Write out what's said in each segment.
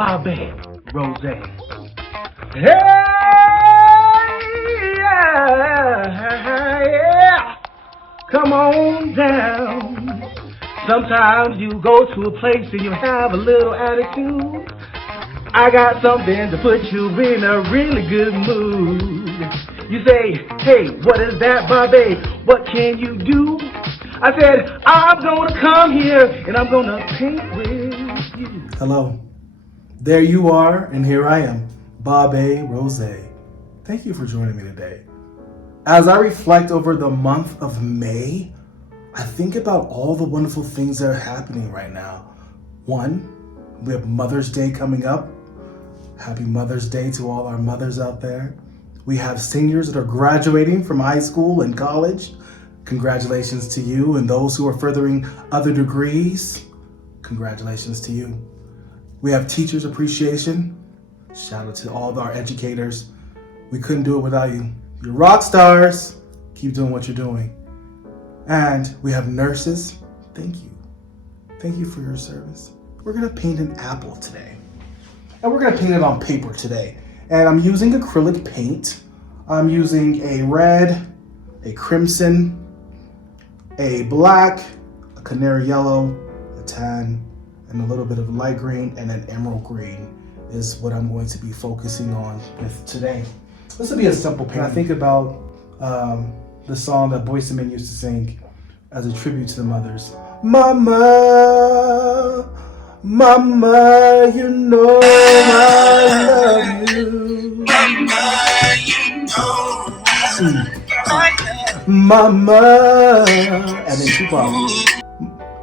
BobBae, Rosé. Hey, yeah. Come on down. Sometimes you go to a place and you have a little attitude. I got something to put you in a really good mood. You say, hey, what is that, BobBae? What can you do? I said, I'm gonna come here and I'm gonna paint with you. Hello. There you are, and here I am, BobBae Rosé. Thank you for joining me today. As I reflect over the month of May, I think about all the wonderful things that are happening right now. One, we have Mother's Day coming up. Happy Mother's Day to all our mothers out there. We have seniors that are graduating from high school and college. Congratulations to you, and those who are furthering other degrees. Congratulations to you. We have Teachers Appreciation. Shout out to all of our educators. We couldn't do it without you. You're rock stars. Keep doing what you're doing. And we have nurses. Thank you. Thank you for your service. We're gonna paint an apple today. And we're gonna paint it on paper today. And I'm using acrylic paint. I'm using a red, a crimson, a black, a canary yellow, a tan, and a little bit of light green, and an emerald green is what I'm going to be focusing on with today. This will be a simple paint. I think about the song that Boyz II Men used to sing as a tribute to the mothers. Mama, Mama, you know I love you. Mama, you know Mama, and then Tupac.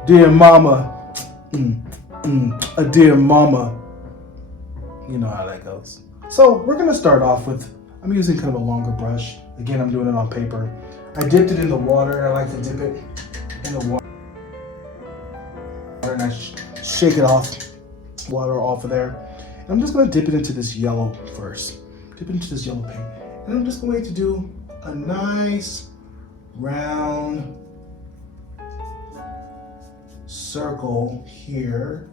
Dear Mama, a dear Mama. You know how that goes. So we're gonna start off with, I'm using kind of a longer brush. Again, I'm doing it on paper. I dipped it in the water, and I like to dip it in the water, and I shake it off, water off of there. And I'm just gonna dip it into this yellow first. Dip it into this yellow paint. And I'm just going to do a nice round circle here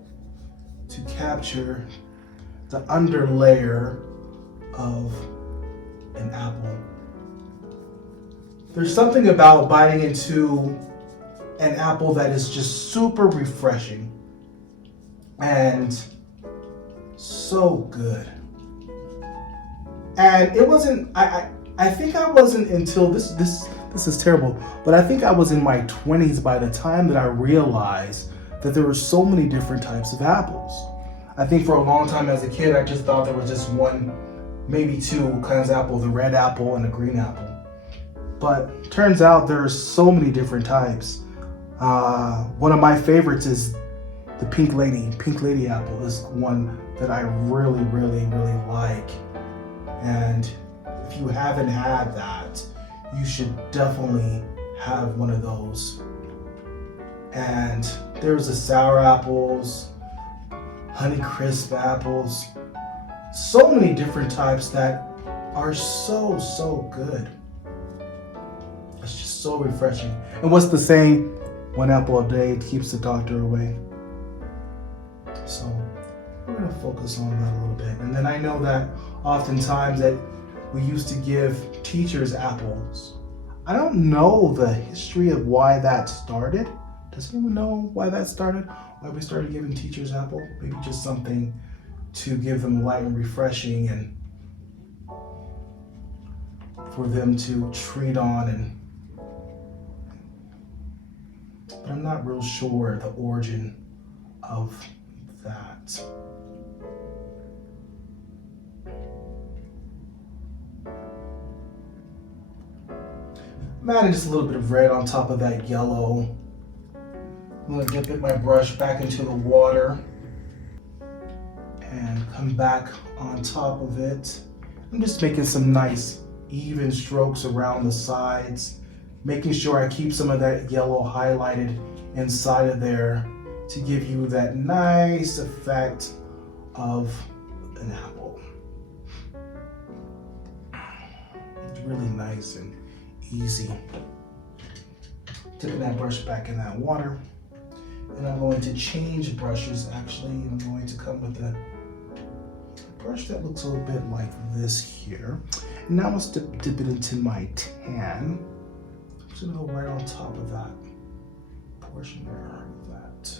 to capture the under layer of an apple. There's something about biting into an apple that is just super refreshing and so good. And it wasn't, I think I wasn't until this is terrible, but I think I was in my 20s by the time that I realized that there were so many different types of apples. I think for a long time as a kid, I just thought there was just one, maybe two kinds of apple, the red apple and the green apple. But turns out there are so many different types. One of my favorites is the Pink Lady. Pink Lady apple is one that I really, really, really like. And if you haven't had that, you should definitely have one of those. And there's the sour apples, Honey Crisp apples, so many different types that are so, so good. It's just so refreshing. And what's the saying? One apple a day keeps the doctor away. So we're gonna focus on that a little bit. And then I know that oftentimes that we used to give teachers apples. I don't know the history of why that started. Does anyone know why that started? Why we started giving teachers apple? Maybe just something to give them light and refreshing and for them to treat on, and but I'm not real sure the origin of that. I'm adding just a little bit of red on top of that yellow. I'm gonna dip my brush back into the water and come back on top of it. I'm just making some nice even strokes around the sides, making sure I keep some of that yellow highlighted inside of there to give you that nice effect of an apple. It's really nice and easy. Dipping that brush back in that water. And I'm going to change brushes actually. I'm going to come with the brush that looks a little bit like this here. And now let's dip it into my tan. I'm just gonna go right on top of that portion there, like that.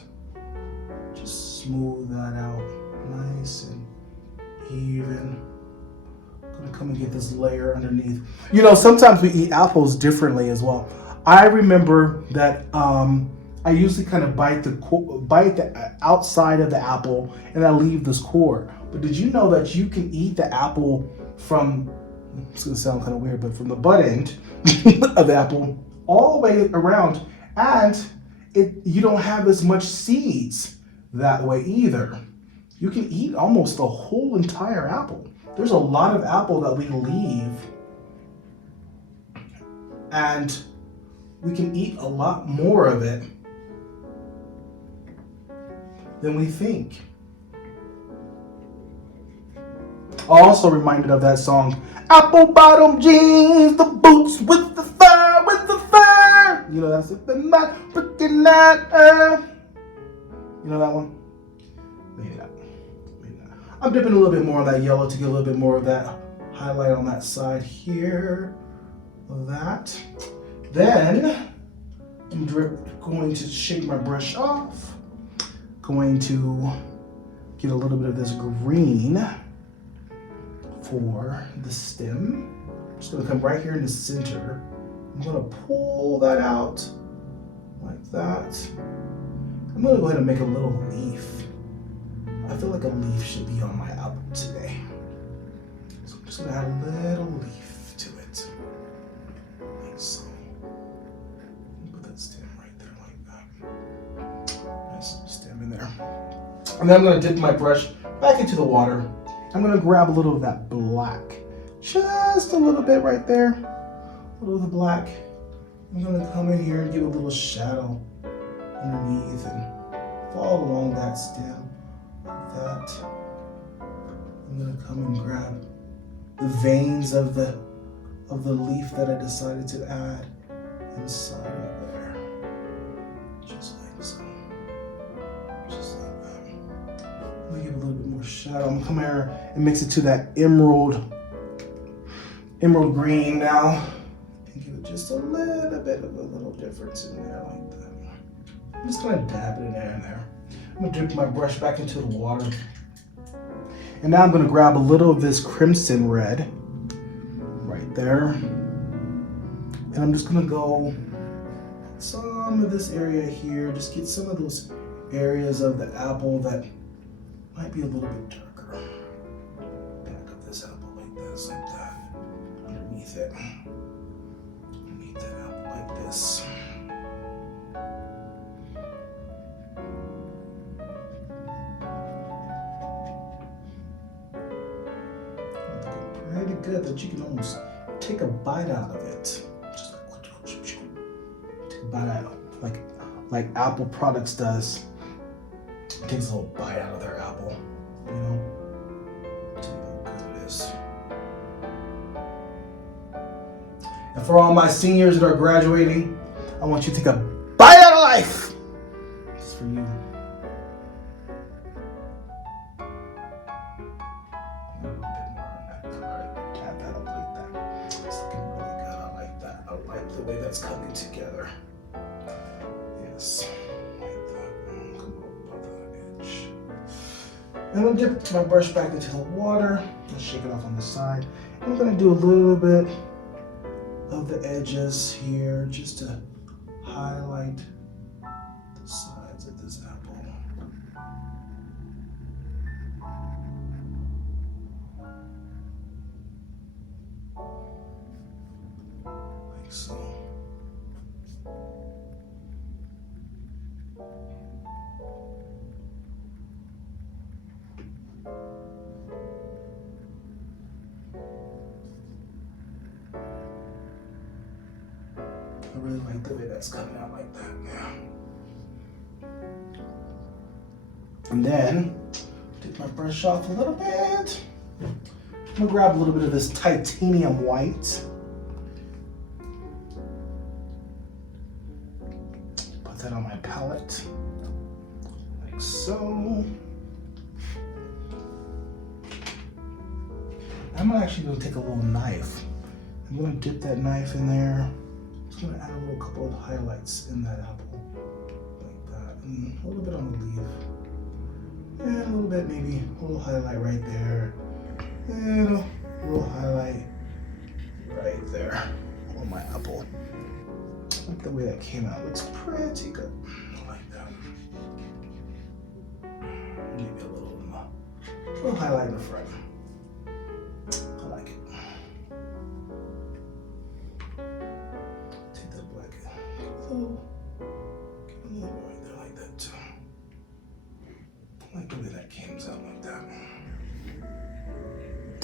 Just smooth that out, nice and even. I'm gonna come and get this layer underneath. You know, sometimes we eat apples differently as well. I remember that I usually kind of bite the outside of the apple and I leave this core. But did you know that you can eat the apple from, it's gonna sound kind of weird, but from the butt end of the apple all the way around, and you don't have as much seeds that way either. You can eat almost the whole entire apple. There's a lot of apple that we leave, and we can eat a lot more of it than we think. Also reminded of that song, apple bottom jeans, the boots with the fur, with the fur. You know, that's it, the not freaking that. You know that one? Maybe not. I'm dipping a little bit more of that yellow to get a little bit more of that highlight on that side here. Of that. Then I'm going to shake my brush off. Going to get a little bit of this green for the stem. I'm just gonna come right here in the center. I'm gonna pull that out like that. I'm gonna go ahead and make a little leaf. I feel like a leaf should be on my apple today. So I'm just gonna add a little leaf to it. Like so. Put that stem right there like that. Nice little stem in there. And then I'm gonna dip my brush back into the water. I'm gonna grab a little of that black. Just a little bit right there. A little of the black. I'm gonna come in here and give a little shadow underneath and follow along that stem. That. I'm gonna come and grab the veins of the leaf that I decided to add inside of there. Just like so. Just like that. I'm gonna give a little bit more shadow. I'm gonna come here and mix it to that emerald green now. And give it just a little bit of a little difference in there like that. I'm just gonna dab it in there and there. I'm gonna dip my brush back into the water. And now I'm gonna grab a little of this crimson red right there. And I'm just gonna go some of this area here, just get some of those areas of the apple that might be a little bit darker. Back of this apple like this, like that. Underneath it. Underneath that apple like this. Pretty good that you can almost take a bite out of it. Just like take a bite out, like Apple Products does. It takes a little bite out of their apple, you know. Tell you how good it is. And for all my seniors that are graduating, I want you to take a bite out of life. It's for you. Way that's coming together. Yes. Like that. Come over the edge. And I'm going to dip my brush back into the water. Let's shake it off on the side. I'm going to do a little bit of the edges here just to highlight the sides of this apple. Like so. I really like the way that's coming out like that now. And then, take my brush off a little bit. I'm gonna grab a little bit of this titanium white. Put that on my palette, like so. I'm actually gonna take a little knife. I'm gonna dip that knife in there. I'm just gonna add a little couple of highlights in that apple, like that, and a little bit on the leaf, and a little bit, maybe a little highlight right there, and a little highlight right there on my apple. I like the way that came out. Looks pretty good. I like that. Maybe a little highlight in the front. I like it. Take that black. So, get a little right there like that too. I like the way that came out like that.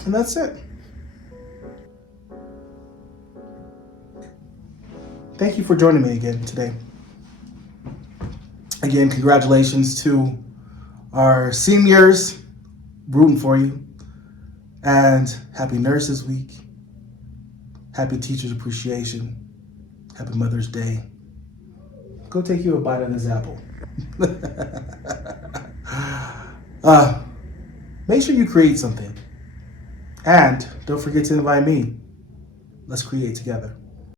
And that's it. Thank you for joining me again today. Again, congratulations to our seniors, rooting for you. And happy Nurses Week. Happy Teachers Appreciation. Happy Mother's Day. Go take you a bite of this apple. Make sure you create something. And don't forget to invite me. Let's create together.